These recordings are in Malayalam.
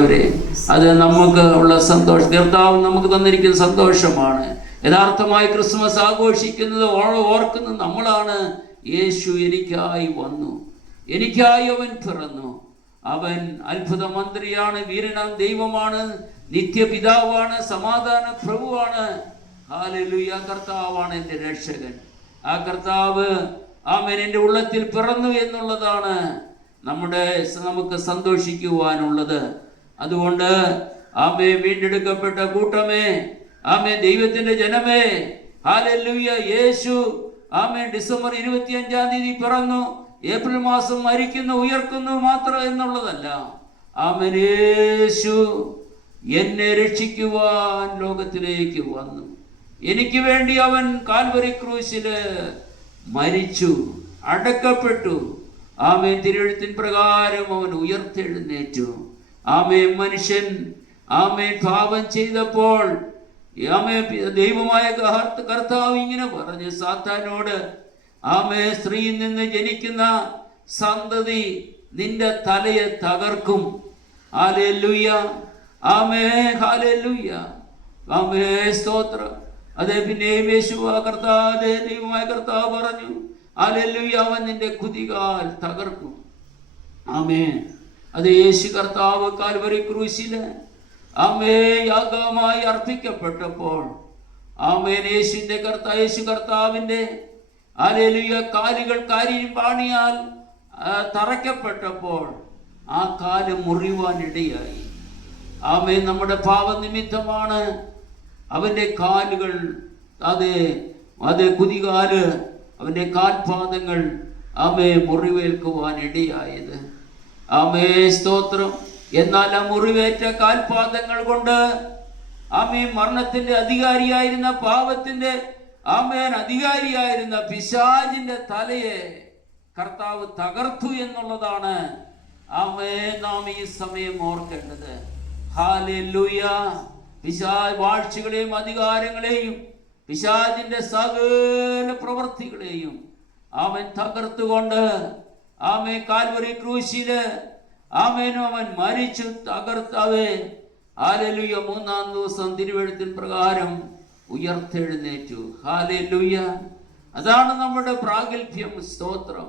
പ്രിയപ്പെട്ടവരെ, അത് നമുക്ക് ഉള്ള സന്തോഷം, കർത്താവ് നമുക്ക് തന്നിരിക്കുന്ന സന്തോഷമാണ്. യഥാർത്ഥമായി ക്രിസ്മസ് ആഘോഷിക്കുന്നത്, ഓർക്കുന്നത് നമ്മളാണ്. യേശു എനിക്കായി വന്നു, എനിക്കായി അവൻ പിറന്നു. അവൻ അത്ഭുത മന്ത്രിയാണ്, വീരനാം ദൈവമാണ്, നിത്യപിതാവാണ്, സമാധാന പ്രഭുവാണ്. ഹല്ലേലൂയ! കർത്താവാണ് എൻ്റെ രക്ഷകൻ. ആ കർത്താവ് ആമേൻ എൻ്റെ ഉള്ളത്തിൽ പിറന്നു എന്നുള്ളതാണ് നമുക്ക് സന്തോഷിക്കുവാനുള്ളത്. അതുകൊണ്ട് ആമേൻ വീണ്ടെടുക്കപ്പെട്ട കൂട്ടമേ, ആമേൻ ദൈവത്തിന്റെ ജനമേ, ഹല്ലേലൂയ! യേശു ആമേൻ ഡിസംബർ 25 പിറന്നു, ഏപ്രിൽ മാസം മരിക്കുന്നു, ഉയർക്കുന്നു മാത്രം എന്നുള്ളതല്ല. ആമേൻ യേശു എന്നെ രക്ഷിക്കുവാൻ ലോകത്തിലേക്ക് വന്നു. എനിക്ക് വേണ്ടി അവൻ കാൽവരി ക്രൂശില് മരിച്ചു, അടക്കപ്പെട്ടു. ആമേൻ തിരുവെഴുത്തിൻ പ്രകാരം അവൻ ഉയർത്തെഴുന്നേറ്റു. ആമേൻ മനുഷ്യൻ ആമേൻ പാപം ചെയ്തപ്പോൾ ആമേൻ ദൈവമായ കർത്താവ് ഇങ്ങനെ പറഞ്ഞു സാത്താനോട്, ആമേൻ സ്ത്രീയിൽ നിന്ന് ജനിക്കുന്ന സന്തതി നിന്റെ തലയെ തകർക്കും. ഹല്ലേലൂയ! ആമേൻ! ഹല്ലേലൂയ! ആമേൻ! സ്തോത്രം. അതേ പിന്നെയും യേശു കർത്താവ്, ദൈവമായ കർത്താവ് പറഞ്ഞു, ഹല്ലേലൂയ, അവൻ നിന്റെ കുതികാൽ തകർക്കും. ആമേൻ! അത് യേശു കർത്താവ് കാൽവരി ക്രൂശില് ആമേൻ യാഗമായി അർപ്പിക്കപ്പെട്ടപ്പോൾ, ആമേൻ യേശു കർത്താവിന്റെ ഹല്ലേലൂയ കാലുകൾ പാണിയാൽ തറയ്ക്കപ്പെട്ടപ്പോൾ ആ കാല് മുറിവാൻ ഇടയായി. ആമേൻ നമ്മുടെ പാപനിമിത്തമാണ് അവന്റെ കാലുകൾ, അത് കുതികാല്, അവന്റെ കാൽപാദങ്ങൾ മുറിവേൽക്കുവാൻ ഇടയായത്. സ്തോത്രം. എന്നാൽ ആ മുറിവേറ്റ കാൽപാദങ്ങൾ കൊണ്ട് മരണത്തിന്റെ അധികാരിയായിരുന്ന, പാപത്തിന്റെ അധികാരിയായിരുന്ന പിശാചിന്റെ തലയെ കർത്താവ് തകർത്തു എന്നുള്ളതാണ് നാം ഈ സമയം ഓർക്കേണ്ടത്. ഹല്ലേലൂയ! വാഴ്ചകളെയും അധികാരങ്ങളെയും പിശാചിന്റെ സകല പ്രവൃത്തികളെയും അവൻ തകർത്തുകൊണ്ട് കാൽവരി ക്രൂശില് അവൻ മരിച്ചു, തകർത്തവേ. ഹല്ലേലൂയ! 3-ാം ദിവസം തിരുവെഴുത്തിൻ പ്രകാരം ഉയർത്തെഴുന്നേറ്റു. ഹല്ലേലൂയ! അതാണ് നമ്മുടെ പ്രാഗൽഭ്യം. സ്തോത്രം.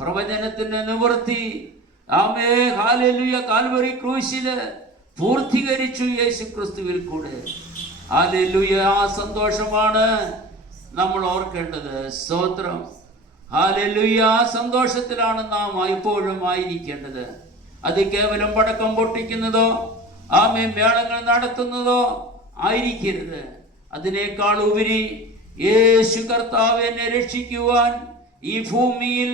പ്രവചനത്തിന്റെ നിവൃത്തി ഹല്ലേലൂയ കാൽവരി ക്രൂശില് പൂർത്തീകരിച്ചു യേശു ക്രിസ്തുവിൽ കൂടെ. ഹല്ലേലൂയ! ആ സന്തോഷമാണ് നമ്മൾ ഓർക്കേണ്ടത്. സ്തോത്രം. ഹല്ലേലൂയ! ആ സന്തോഷത്തിലാണ് നാം എപ്പോഴും ആയിരിക്കേണ്ടത്. അത് കേവലം പടക്കം പൊട്ടിക്കുന്നതോ മേളങ്ങൾ നടത്തുന്നതോ ആയിരിക്കരുത്. അതിനേക്കാൾ ഉപരി യേശു കർത്താവ് എന്നെ രക്ഷിക്കുവാൻ ഈ ഭൂമിയിൽ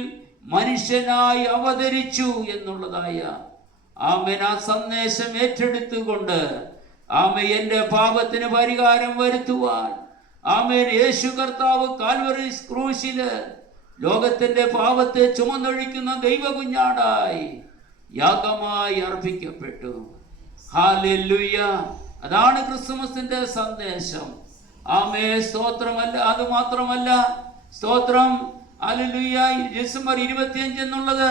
മനുഷ്യനായി അവതരിച്ചു എന്നുള്ളതായ ആ സന്ദേശം ഏറ്റെടുത്തുകൊണ്ട് എന്റെ പാപത്തിന് പരിഹാരം വരുത്തുവാൻ യേശു കർത്താവ് കാൽവറി ക്രൂശില് ലോകത്തിന്റെ പാപത്തെ ചുമന്നൊഴിക്കുന്ന ദൈവകുഞ്ഞാടായി യാഗമായി അർപ്പിക്കപ്പെട്ടു. ഹല്ലേലൂയ! അതാണ് ക്രിസ്മസിന്റെ സന്ദേശം. സ്തോത്രമല്ല, അത് മാത്രമല്ല, സ്തോത്രം. ഹല്ലേലൂയ! ഡിസംബർ 25 എന്നുള്ളത്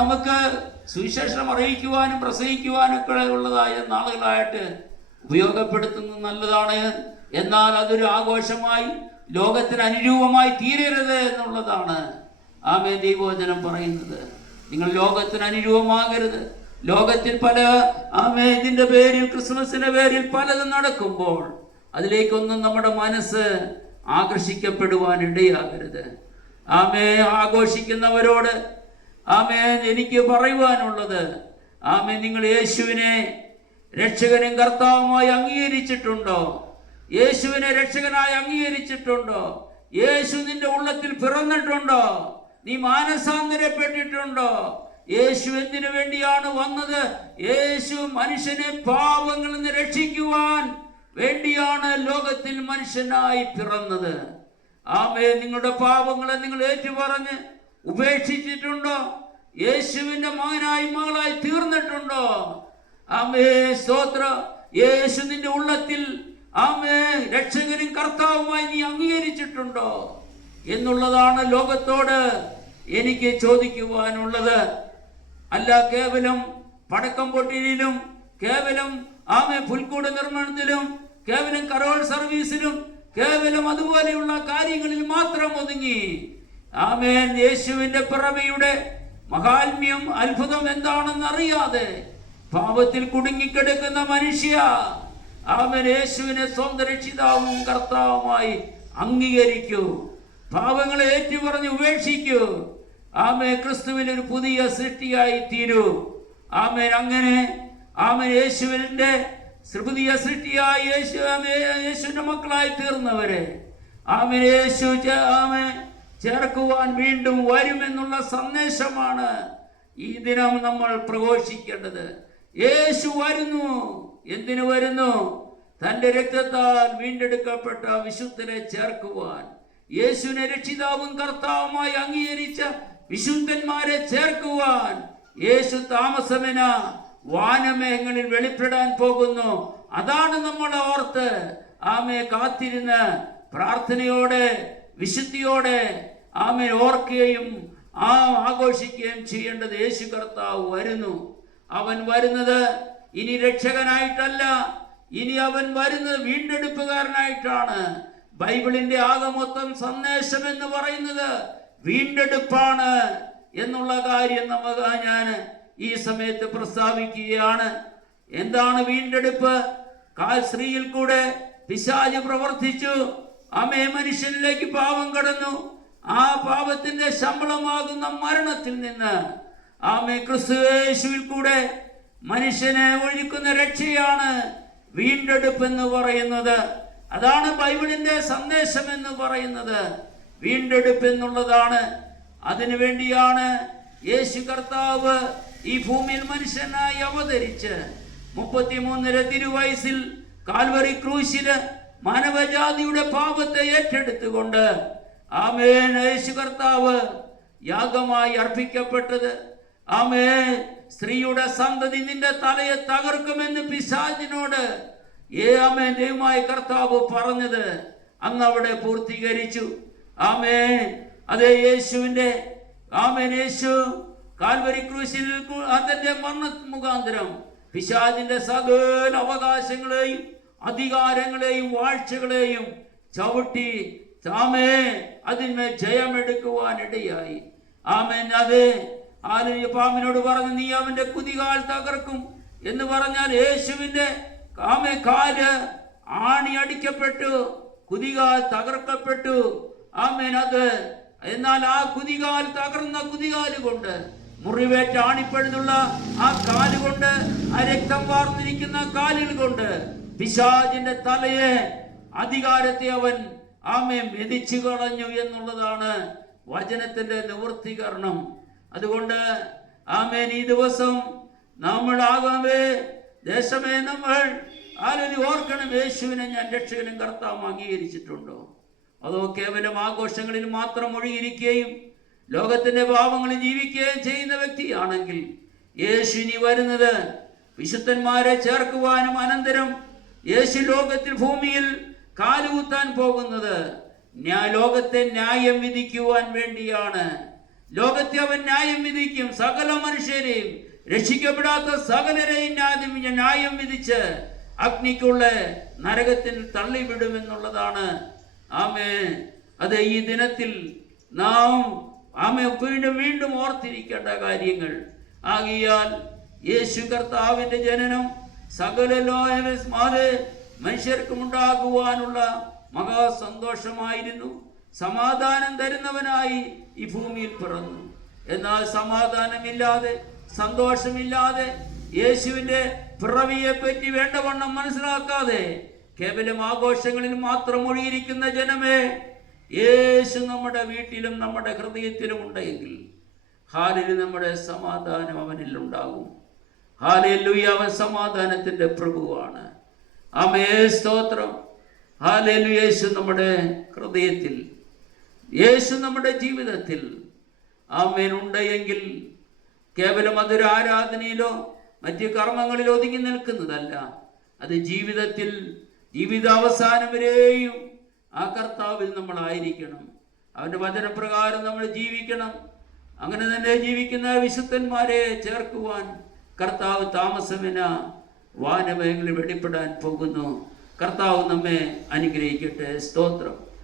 നമുക്ക് സുവിശേഷം അറിയിക്കുവാനും പ്രസംഗിക്കുവാനും ഒക്കെ ഉള്ളതായ നാളുകളായിട്ട് ഉപയോഗപ്പെടുത്തുന്നത് നല്ലതാണ്. എന്നാൽ അതൊരു ആഘോഷമായി ലോകത്തിന് അനുരൂപമായി തീരരുത് എന്നുള്ളതാണ് ദൈവവചനം പറയുന്നത്. നിങ്ങൾ ലോകത്തിന് അനുരൂപമാകരുത്. ലോകത്തിൽ പല ഇതിന്റെ പേരിൽ, ക്രിസ്മസിന്റെ പേരിൽ പലതും നടക്കുമ്പോൾ അതിലേക്കൊന്നും നമ്മുടെ മനസ്സ് ആകർഷിക്കപ്പെടുവാൻ ഇടയാകരുത്. ആഘോഷിക്കുന്നവരോട് എനിക്ക് പറയുവാനുള്ളത്, നിങ്ങൾ യേശുവിനെ രക്ഷകനും കർത്താവുമായി അംഗീകരിച്ചിട്ടുണ്ടോ? യേശുവിനെ രക്ഷകനായി അംഗീകരിച്ചിട്ടുണ്ടോ? യേശു നിന്റെ ഉള്ളത്തിൽ പിറന്നിട്ടുണ്ടോ? നീ മാനസാന്തരപ്പെട്ടിട്ടുണ്ടോ? യേശു എന്തിനു വേണ്ടിയാണ് വന്നത്? യേശു മനുഷ്യനെ പാപങ്ങളിൽ നിന്ന് രക്ഷിക്കുവാൻ വേണ്ടിയാണ് ലോകത്തിൽ മനുഷ്യനായി പിറന്നത്. നിങ്ങളുടെ പാപങ്ങളെ നിങ്ങൾ ഏറ്റുപറഞ്ഞ് ഉപേക്ഷിച്ചിട്ടുണ്ടോ? യേശുവിന്റെ മകനായി മകളായി തീർന്നിട്ടുണ്ടോ? സ്തോത്ര. യേശു നിന്റെ ഉള്ളത്തിൽ രക്ഷകനും കർത്താവുമായി നീ അംഗീകരിച്ചിട്ടുണ്ടോ എന്നുള്ളതാണ് ലോകത്തോട് എനിക്ക് ചോദിക്കുവാനുള്ളത്. അല്ല കേവലം പടക്കം പൊട്ടിയിലും, കേവലം പുൽക്കൂട് നിർമ്മാണത്തിലും, കേവലം കരോൾ സർവീസിലും, കേവലം അതുപോലെയുള്ള കാര്യങ്ങളിൽ മാത്രം ഒതുങ്ങി. ആമേൻ. യേശുവിന്റെ പിറവിയുടെ മഹാത്മ്യം, അത്ഭുതം എന്താണെന്ന് അറിയാതെ പാപത്തിൽ കുടുങ്ങിക്കിടക്കുന്ന മനുഷ്യ, ആമേൻ, യേശുവിനെ സ്വന്തം രക്ഷിതാവും കർത്താവുമായി അംഗീകരിക്കൂ. പാപങ്ങളെ ഏറ്റുപറഞ്ഞ് ഉപേക്ഷിക്കൂ. ആമേൻ. ക്രിസ്തുവിൽ ഒരു പുതിയ സൃഷ്ടിയായി തീരൂ. ആമേൻ. അങ്ങനെ യേശുവിന്റെ പുതിയ സൃഷ്ടിയായി യേശുവിന്റെ മക്കളായി തീർന്നവരെ യേശു ചേർക്കുവാൻ വീണ്ടും വരുമെന്നുള്ള സന്ദേശമാണ് ഈ ദിനം നമ്മൾ പ്രഘോഷിക്കേണ്ടത്. യേശു വരുന്നു. എന്തിനു വരുന്നു? തന്റെ രക്തത്താൽ വീണ്ടെടുക്കപ്പെട്ട വിശുദ്ധരെ ചേർക്കുവാൻ. യേശുവിനെ രക്ഷിതാവും കർത്താവുമായി അംഗീകരിച്ച വിശുദ്ധന്മാരെ ചേർക്കുവാൻ. യേശു താമസമെന വാനമേഘങ്ങളിൽ വെളിപ്പെടാൻ പോകുന്നു. അതാണ് നമ്മൾ ഓർത്ത് കാത്തിരുന്ന് പ്രാർത്ഥനയോടെ വിശുദ്ധിയോടെ ഓർക്കുകയും ആഘോഷിക്കുകയും ചെയ്യേണ്ടത്. യേശു കർത്താവ് വരുന്നു. അവൻ വരുന്നത് ഇനി രക്ഷകനായിട്ടല്ല, ഇനി അവൻ വരുന്നത് വീണ്ടെടുപ്പുകാരനായിട്ടാണ്. ബൈബിളിന്റെ ആകെ മൊത്തം സന്ദേശം എന്ന് പറയുന്നത് വീണ്ടെടുപ്പാണ് എന്നുള്ള കാര്യം ഞാൻ ഈ സമയത്ത് പ്രസ്താവിക്കുകയാണ്. എന്താണ് വീണ്ടെടുപ്പ്? സ്ത്രീയിൽ കൂടെ പിശാച് പ്രവർത്തിച്ചു. മനുഷ്യനിലേക്ക് പാപം കടന്നു. ആ പാപത്തിന്റെ ശമ്പളമാകുന്ന മരണത്തിൽ നിന്ന് ക്രിസ്തു യേശുവിൽ കൂടെ മനുഷ്യനെ ഒഴിക്കുന്ന രക്ഷയാണ് വീണ്ടെടുപ്പ് എന്ന് പറയുന്നത്. അതാണ് ബൈബിളിന്റെ സന്ദേശം എന്ന് പറയുന്നത്. വീണ്ടെടുപ്പ് എന്നുള്ളതാണ്. അതിനു വേണ്ടിയാണ് യേശു കർത്താവ് ഈ ഭൂമിയിൽ മനുഷ്യനായി അവതരിച്ച് 33 തിരുവയസ്സിൽ കാൽവറി ക്രൂശില് മാനവജാതിയുടെ പാപത്തെ ഏറ്റെടുത്തുകൊണ്ട് യേശു കർത്താവ് യാഗമായി അർപ്പിക്കപ്പെട്ടത്. സ്ത്രീയുടെ സന്തതി നിന്റെ തലയെ തകർക്കുമെന്ന് പിശാചിനോട് ദൈവമായ കർത്താവ് പറഞ്ഞത് അന്ന് അവിടെ പൂർത്തീകരിച്ചു. അതേ യേശുവിന്റെ യേശു കാൽവരി ക്രൂശിൽ അതിന്റെ മരണ മുഖാന്തരം പിശാചിന്റെ സകല അവകാശങ്ങളെയും അധികാരങ്ങളെയും വാഴ്ചകളെയും ചവിട്ടി അതിന്മേൽ ജയമെടുക്കുവാൻ ഇടയായി. അത് പാമ്പിനോട് പറഞ്ഞു, നീ അവന്റെ കുതികാൽ തകർക്കും എന്ന് പറഞ്ഞാൽ യേശുവിന്റെ കാല് ആണി അടിക്കപ്പെട്ടു, കുതികാൽ തകർക്കപ്പെട്ടു. എന്നാൽ ആ കുതികാൽ തകർന്ന കുതികാല് കൊണ്ട്, മുറിവേറ്റ ആണിപ്പഴുതുള്ള ആ കാലുകൊണ്ട്, ആ രക്തം വാർന്നിരിക്കുന്ന കാലിൽ കൊണ്ട് പിശാചിന്റെ തലയെ, അധികാരത്തെ അവൻ മെതിച്ചു കളഞ്ഞു എന്നുള്ളതാണ് വചനത്തിന്റെ നിവൃത്തീകരണം. അതുകൊണ്ട് ഈ ദിവസം നമ്മൾ ദേശമേ നമ്മൾ ഓർക്കണം, യേശുവിനെ ഞാൻ രക്ഷകനും കർത്താവും അംഗീകരിച്ചിട്ടുണ്ടോ? അതോ കേവലം ആഘോഷങ്ങളിൽ മാത്രം ഒഴുകിയിരിക്കുകയും ലോകത്തിന്റെ പാപങ്ങളിൽ ജീവിക്കുകയും ചെയ്യുന്ന വ്യക്തിയാണെങ്കിൽ യേശു ഇനി വരുന്നത് വിശുദ്ധന്മാരെ ചേർക്കുവാനും അനന്തരം യേശു ലോകത്തിൽ ഭൂമിയിൽ കാലുകുത്താൻ പോകുന്നത് ലോകത്തെ ന്യായം വിധിക്കുവാൻ വേണ്ടിയാണ്. ലോകത്തെ അവൻ ന്യായം വിധിക്കും. സകല മനുഷ്യരെയും, രക്ഷിക്കപ്പെടാത്ത സകലരെയും ന്യായം വിധിച്ച് അഗ്നിക്കുള്ള നരകത്തിൽ തള്ളിവിടുമെന്നുള്ളതാണ്. അത് ഈ ദിനത്തിൽ നാം വീണ്ടും ഓർത്തിരിക്കേണ്ട കാര്യങ്ങൾ. ആകിയാൽ യേശു കർത്താവിന്റെ ജനനം സകല മനുഷ്യർക്കും ഉണ്ടാകുവാനുള്ള മഹാസന്തോഷമായിരുന്നു. സമാധാനം തരുന്നവനായി ഈ ഭൂമിയിൽ പിറന്നു. എന്നാൽ സമാധാനമില്ലാതെ, സന്തോഷമില്ലാതെ, യേശുവിന്റെ പിറവിയെ പറ്റി വേണ്ടവണ്ണം മനസ്സിലാക്കാതെ കേവലം ആഘോഷങ്ങളിൽ മാത്രം ഒഴുകിയിരിക്കുന്ന ജനമേ, യേശു നമ്മുടെ വീട്ടിലും നമ്മുടെ ഹൃദയത്തിലും ഉണ്ടെങ്കിൽ നമ്മുടെ സമാധാനം അവനിൽ ഉണ്ടാകും. ഹല്ലേലൂയ. അവൻ സമാധാനത്തിന്റെ പ്രഭുവാണ്. സ്തോത്രം. ഹല്ലേലൂയ. യേശു നമ്മുടെ ഹൃദയത്തിൽ, യേശു നമ്മുടെ ജീവിതത്തിൽ ഉണ്ടെങ്കിൽ കേവലം അതൊരു ആരാധനയിലോ മറ്റ് കർമ്മങ്ങളിലോ ഒതുങ്ങി നിൽക്കുന്നതല്ല. അത് ജീവിതത്തിൽ, ജീവിതാവസാനം വരെയും ആ കർത്താവിൽ നമ്മളായിരിക്കണം. അവന്റെ വചനപ്രകാരം നമ്മൾ ജീവിക്കണം. അങ്ങനെ തന്നെ ജീവിക്കുന്ന വിശുദ്ധന്മാരെ ചേർക്കുവാൻ കർത്താവ് താമസമിന വാനമേഖല വെളിപ്പെടാൻ പോകുന്നു. കർത്താവ് നമ്മെ അനുഗ്രഹിക്കട്ടെ. സ്തോത്രം.